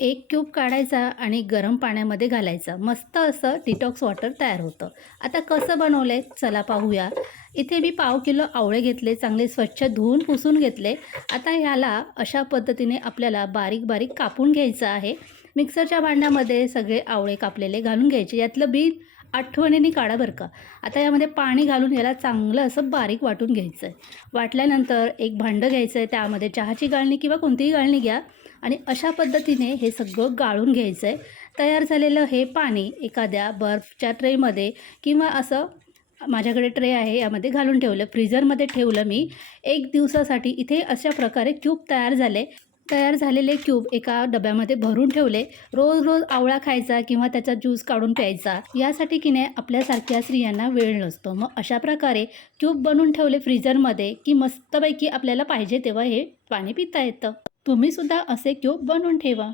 एक क्यूब काढायचा आणि गरम पाण्यामध्ये घालायचा. मस्त असं डिटॉक्स वॉटर तयार होतं. आता कसं बनवलं आहे चला पाहूया. इथे मी पाव किलो आवळे घेतले चांगले स्वच्छ धुवून पुसून घेतले. आता ह्याला अशा पद्धतीने आपल्याला बारीक बारीक कापून घ्यायचं आहे. मिक्सरच्या भांड्यामध्ये सगळे आवळे कापलेले घालून घ्यायचे. यातलं बी आठवणीने काढा बरं का. आता यामध्ये पाणी घालून याला चांगलं असं बारीक वाटून घ्यायचं आहे वाटल्यानंतर एक भांडं घ्यायचं आहे त्यामध्ये चहाची गाळणी किंवा कोणतीही गाळणी घ्या. आणि अशा पद्धतीने हे सगळं गाळून घ्यायचं आहे तयार झालेलं हे पाणी एखाद्या बर्फच्या ट्रेमध्ये किंवा असं माझ्याकडे ट्रे आहे यामध्ये घालून ठेवलं. फ्रीझरमध्ये ठेवलं मी. एक दिवसासाठी इथे अशा प्रकारे क्यूब तयार झाले. तयार झालेले क्यूब एका डब्यामध्ये भरून ठेवले. रोज रोज आवळा खायचा किंवा त्याचा ज्यूस काढून प्यायचा यासाठी की नाही आपल्यासारख्या स्त्रियांना वेळ नसतो. मग अशा प्रकारे क्यूब बनवून ठेवले फ्रीझरमध्ये की मस्तपैकी आपल्याला पाहिजे तेव्हा हे पाणी पिता येतं. तुम्ही सुद्धा असे क्यूब बनवून ठेवा?